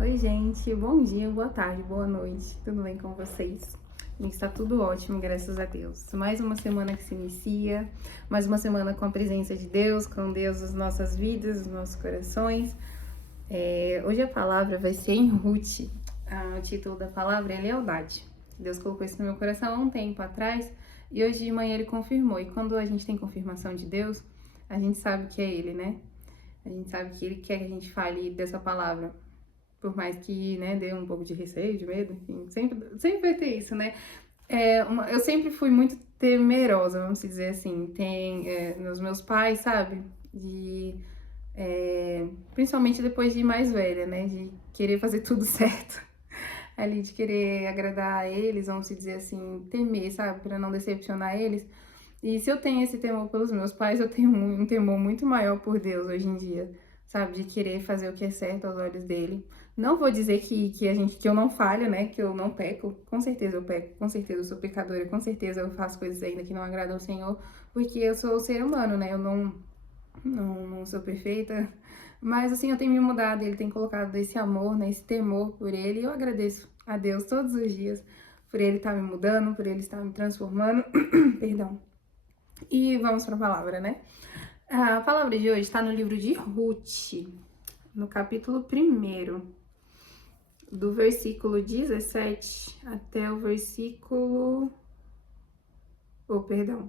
Oi, gente, bom dia, boa tarde, boa noite, tudo bem com vocês? Está tudo ótimo, graças a Deus. Mais uma semana que se inicia, mais uma semana com a presença de Deus, com Deus nas nossas vidas, nos nossos corações. Hoje a palavra vai ser em Ruth. O título da palavra é Lealdade. Deus colocou isso no meu coração há um tempo atrás e hoje de manhã ele confirmou. E quando a gente tem confirmação de Deus, a gente sabe que é Ele, né? A gente sabe que Ele quer que a gente fale dessa palavra. Por mais que, né, dê um pouco de receio, de medo, enfim, sempre vai ter isso, né? Eu sempre fui muito temerosa, vamos dizer assim. Nos meus pais, sabe? Principalmente depois de mais velha, né? De querer fazer tudo certo. Ali, de querer agradar a eles, vamos dizer assim, temer, sabe? Pra não decepcionar eles. E se eu tenho esse temor pelos meus pais, eu tenho um temor muito maior por Deus hoje em dia, sabe? De querer fazer o que é certo aos olhos dele. Não vou dizer que eu não falho, né? Que eu não peco. Com certeza eu peco, com certeza eu sou pecadora, com certeza eu faço coisas ainda que não agradam ao Senhor, porque eu sou ser humano, né? Eu não sou perfeita. Mas assim, eu tenho me mudado, ele tem colocado esse amor, né? Esse temor por ele. E eu agradeço a Deus todos os dias por ele estar me mudando, por ele estar me transformando. Perdão. E vamos para a palavra, né? A palavra de hoje está no livro de Ruth, no capítulo 1, do versículo 17 até o versículo. Oh, perdão.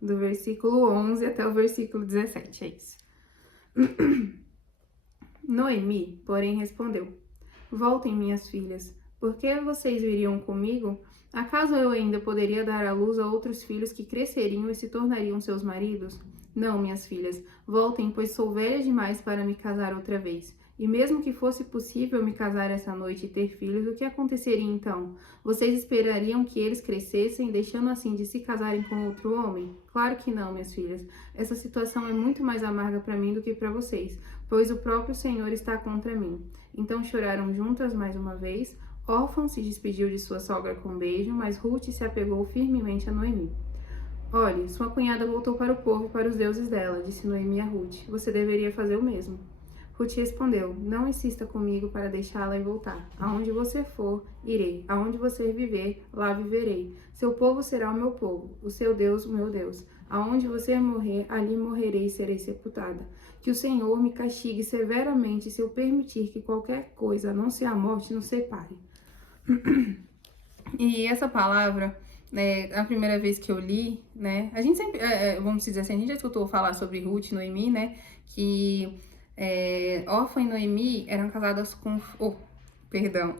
Do versículo 11 até o versículo 17, é isso. Noemi, porém, respondeu: Voltem, minhas filhas, por que vocês viriam comigo? Acaso eu ainda poderia dar à luz a outros filhos que cresceriam e se tornariam seus maridos? Não, minhas filhas, voltem, pois sou velha demais para me casar outra vez. E mesmo que fosse possível me casar essa noite e ter filhos, o que aconteceria então? Vocês esperariam que eles crescessem, deixando assim de se casarem com outro homem? Claro que não, minhas filhas. Essa situação é muito mais amarga para mim do que para vocês, pois o próprio Senhor está contra mim. Então choraram juntas mais uma vez. Órfão se despediu de sua sogra com um beijo, mas Ruth se apegou firmemente a Noemi. Olhe, sua cunhada voltou para o povo e para os deuses dela, disse Noemi a Ruth. Você deveria fazer o mesmo. Ruth respondeu: Não insista comigo para deixá-la e voltar. Aonde você for, irei. Aonde você viver, lá viverei. Seu povo será o meu povo, o seu Deus, o meu Deus. Aonde você morrer, ali morrerei e serei sepultada. Que o Senhor me castigue severamente se eu permitir que qualquer coisa, a não ser a morte, nos separe. E essa palavra, né, a primeira vez que eu li, né, a gente sempre, vamos dizer assim, a gente já escutou falar sobre Ruth e Noemi, né, que Orfa e Noemi eram casadas com,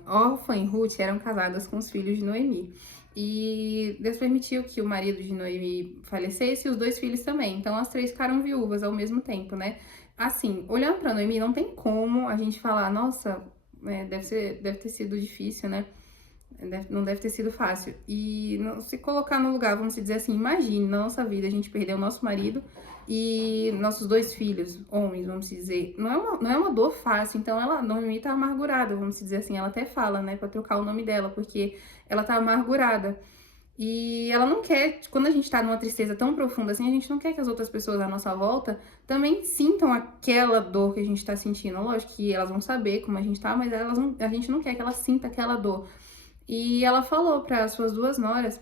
Orfa e Ruth eram casadas com os filhos de Noemi. E Deus permitiu que o marido de Noemi falecesse e os dois filhos também. Então as três ficaram viúvas ao mesmo tempo, né? Assim, olhando para Noemi, não tem como a gente falar, nossa, deve ter sido difícil, né? Não deve ter sido fácil. E se colocar no lugar, vamos dizer assim, imagine na nossa vida a gente perder o nosso marido e nossos dois filhos, homens, vamos dizer. Não é uma dor fácil, então ela normalmente tá amargurada, vamos dizer assim. Ela até fala, né, pra trocar o nome dela, porque ela tá amargurada. E ela não quer, quando a gente tá numa tristeza tão profunda assim, a gente não quer que as outras pessoas à nossa volta também sintam aquela dor que a gente tá sentindo. Lógico que elas vão saber como a gente tá, mas a gente não quer que ela sinta aquela dor. E ela falou para as suas duas noras,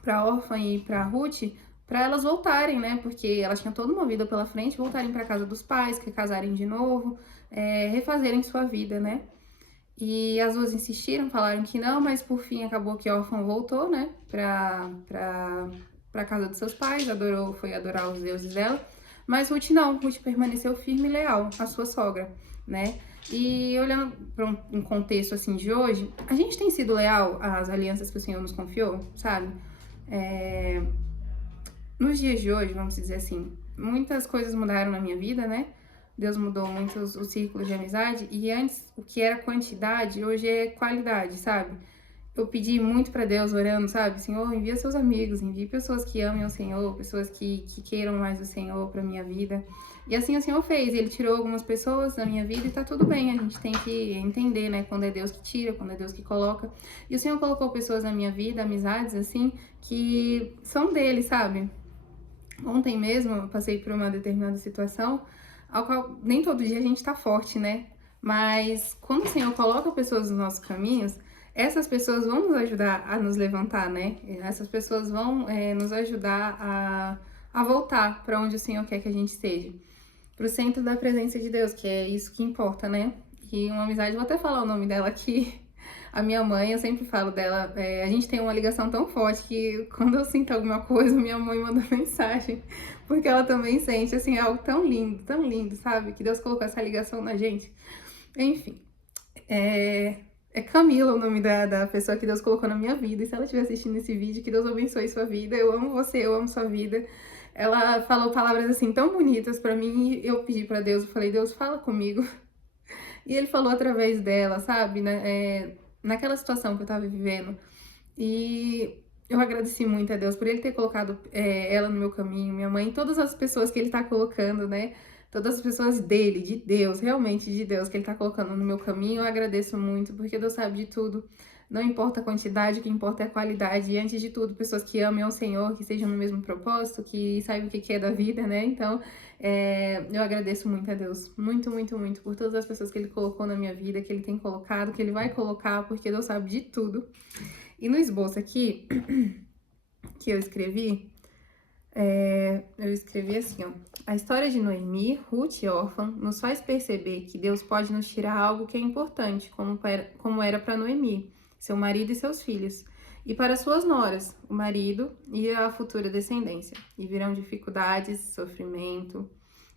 para Orfa e para Ruth, para elas voltarem, né? Porque elas tinham toda uma vida pela frente, voltarem para casa dos pais, que casarem de novo, refazerem sua vida, né? E as duas insistiram, falaram que não, mas por fim acabou que Orfa voltou, né? Para casa dos seus pais, foi adorar os deuses dela. Mas Ruth não, Ruth permaneceu firme e leal à sua sogra, né? E olhando para um contexto assim de hoje, a gente tem sido leal às alianças que o Senhor nos confiou, sabe? Nos dias de hoje, vamos dizer assim, muitas coisas mudaram na minha vida, né? Deus mudou muito os círculos de amizade e antes o que era quantidade, hoje é qualidade, sabe? Eu pedi muito para Deus orando, sabe? Senhor, envia seus amigos, envie pessoas que amem o Senhor, pessoas que queiram mais o Senhor para minha vida. E assim o Senhor fez, Ele tirou algumas pessoas da minha vida e tá tudo bem, a gente tem que entender, né? Quando é Deus que tira, quando é Deus que coloca. E o Senhor colocou pessoas na minha vida, amizades, assim, que são dele, sabe? Ontem mesmo eu passei por uma determinada situação, ao qual nem todo dia a gente tá forte, né? Mas quando o Senhor coloca pessoas nos nossos caminhos, essas pessoas vão nos ajudar a nos levantar, né? Essas pessoas vão nos ajudar a voltar para onde o Senhor quer que a gente esteja. Pro centro da presença de Deus, que é isso que importa, né? E uma amizade, vou até falar o nome dela aqui. A minha mãe, eu sempre falo dela, a gente tem uma ligação tão forte que quando eu sinto alguma coisa, minha mãe manda mensagem, porque ela também sente, assim, algo tão lindo, sabe? Que Deus colocou essa ligação na gente. Enfim, é Camila o nome da pessoa que Deus colocou na minha vida, e se ela estiver assistindo esse vídeo, que Deus abençoe sua vida, eu amo você, eu amo sua vida. Ela falou palavras, assim, tão bonitas pra mim, e eu pedi pra Deus, eu falei, Deus, fala comigo. E ele falou através dela, sabe, né? Naquela situação que eu tava vivendo. E eu agradeci muito a Deus por ele ter colocado ela no meu caminho, minha mãe, todas as pessoas que ele tá colocando, né? Todas as pessoas dele, de Deus, realmente de Deus, que ele tá colocando no meu caminho, eu agradeço muito, porque Deus sabe de tudo. Não importa a quantidade, o que importa é a qualidade. E antes de tudo, pessoas que amem ao Senhor, que estejam no mesmo propósito, que saibam o que é da vida, né? Então, eu agradeço muito a Deus. Muito, muito, muito por todas as pessoas que Ele colocou na minha vida, que Ele tem colocado, que Ele vai colocar, porque Deus sabe de tudo. E no esboço aqui, que eu escrevi assim, ó. A história de Noemi, Ruth e órfã, nos faz perceber que Deus pode nos tirar algo que é importante, como era para Noemi, seu marido e seus filhos, e para suas noras, o marido e a futura descendência. E virão dificuldades, sofrimento.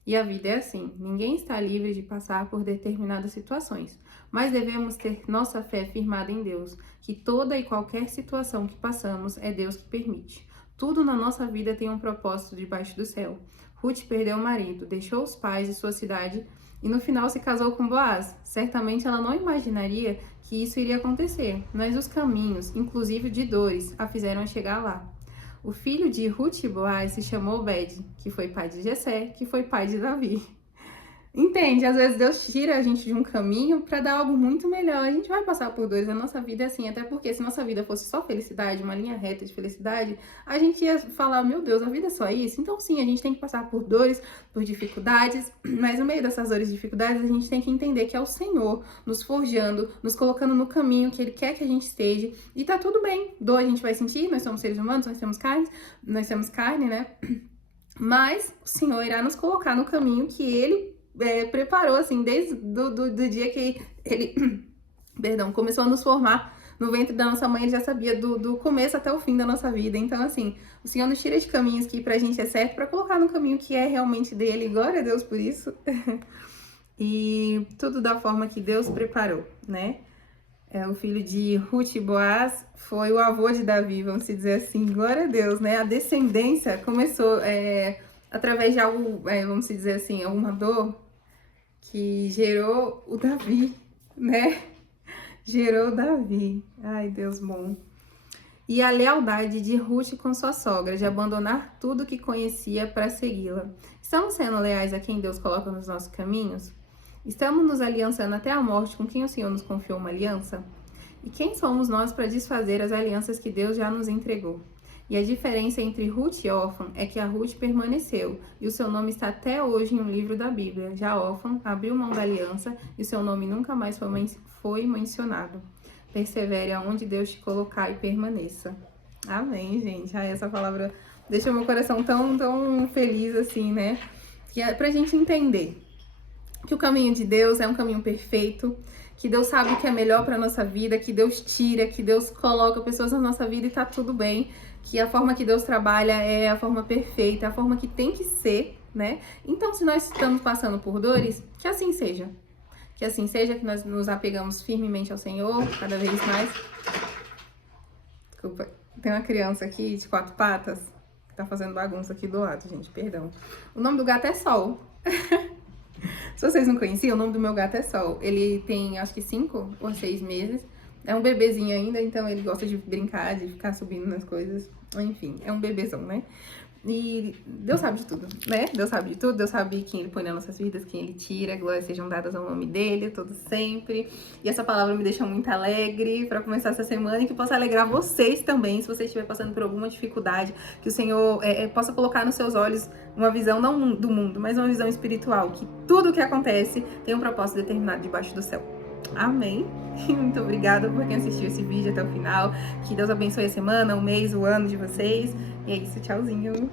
E a vida é assim, ninguém está livre de passar por determinadas situações, mas devemos ter nossa fé firmada em Deus, que toda e qualquer situação que passamos é Deus que permite. Tudo na nossa vida tem um propósito debaixo do céu. Ruth perdeu o marido, deixou os pais e sua cidade e no final se casou com Boaz. Certamente ela não imaginaria que isso iria acontecer, mas os caminhos, inclusive de dores, a fizeram chegar lá. O filho de Ruth e Boaz se chamou Obed, que foi pai de Jessé, que foi pai de Davi. Entende? Às vezes Deus tira a gente de um caminho para dar algo muito melhor. A gente vai passar por dores, a nossa vida é assim, até porque se nossa vida fosse só felicidade, uma linha reta de felicidade, a gente ia falar, meu Deus, a vida é só isso? Então sim, a gente tem que passar por dores, por dificuldades, mas no meio dessas dores e dificuldades, a gente tem que entender que é o Senhor nos forjando, nos colocando no caminho que Ele quer que a gente esteja, e tá tudo bem. Dor a gente vai sentir, nós somos seres humanos, nós temos carne, né? Mas o Senhor irá nos colocar no caminho que Ele preparou, assim, desde do dia que Ele, perdão, começou a nos formar no ventre da nossa mãe. Ele já sabia do começo até o fim da nossa vida. Então, assim, o Senhor nos tira de caminhos que pra gente é certo, pra colocar no caminho que é realmente dele. Glória a Deus por isso. E tudo da forma que Deus preparou, né? O filho de Ruth e Boaz foi o avô de Davi, vamos dizer assim. Glória a Deus, né? A descendência começou através de algo, vamos dizer assim, alguma dor que gerou o Davi, né? Gerou Davi. Ai, Deus bom. E a lealdade de Ruth com sua sogra, de abandonar tudo que conhecia para segui-la. Estamos sendo leais a quem Deus coloca nos nossos caminhos? Estamos nos aliançando até a morte com quem o Senhor nos confiou uma aliança? E quem somos nós para desfazer as alianças que Deus já nos entregou? E a diferença entre Ruth e órfã é que a Ruth permaneceu, e o seu nome está até hoje em um livro da Bíblia. Já órfã abriu mão da aliança, e o seu nome nunca mais foi mencionado. Persevere aonde Deus te colocar e permaneça. Amém, gente. Ai, essa palavra deixa meu coração tão feliz assim, né? Que é pra gente entender que o caminho de Deus é um caminho perfeito, que Deus sabe o que é melhor para nossa vida, que Deus tira, que Deus coloca pessoas na nossa vida e tá tudo bem, que a forma que Deus trabalha é a forma perfeita, a forma que tem que ser, né? Então, se nós estamos passando por dores, que assim seja. Que assim seja, que nós nos apegamos firmemente ao Senhor, cada vez mais. Desculpa, tem uma criança aqui de 4 patas que tá fazendo bagunça aqui do lado, gente, perdão. O nome do gato é Sol. Se vocês não conheciam, o nome do meu gato é Sol. Ele tem, acho que 5 ou 6 meses. É um bebezinho ainda, então ele gosta de brincar, de ficar subindo nas coisas. Enfim, é um bebezão, né? E Deus sabe de tudo, né? Deus sabe de tudo, Deus sabe quem Ele põe nas nossas vidas, quem Ele tira, glórias sejam dadas ao nome dEle, todo sempre. E essa palavra me deixa muito alegre para começar essa semana e que possa alegrar vocês também, se você estiver passando por alguma dificuldade, que o Senhor possa colocar nos seus olhos uma visão não do mundo, mas uma visão espiritual, que tudo o que acontece tem um propósito determinado debaixo do céu. Amém. Muito obrigada por quem assistiu esse vídeo até o final. Que Deus abençoe a semana, o mês, o ano de vocês. E é isso, tchauzinho.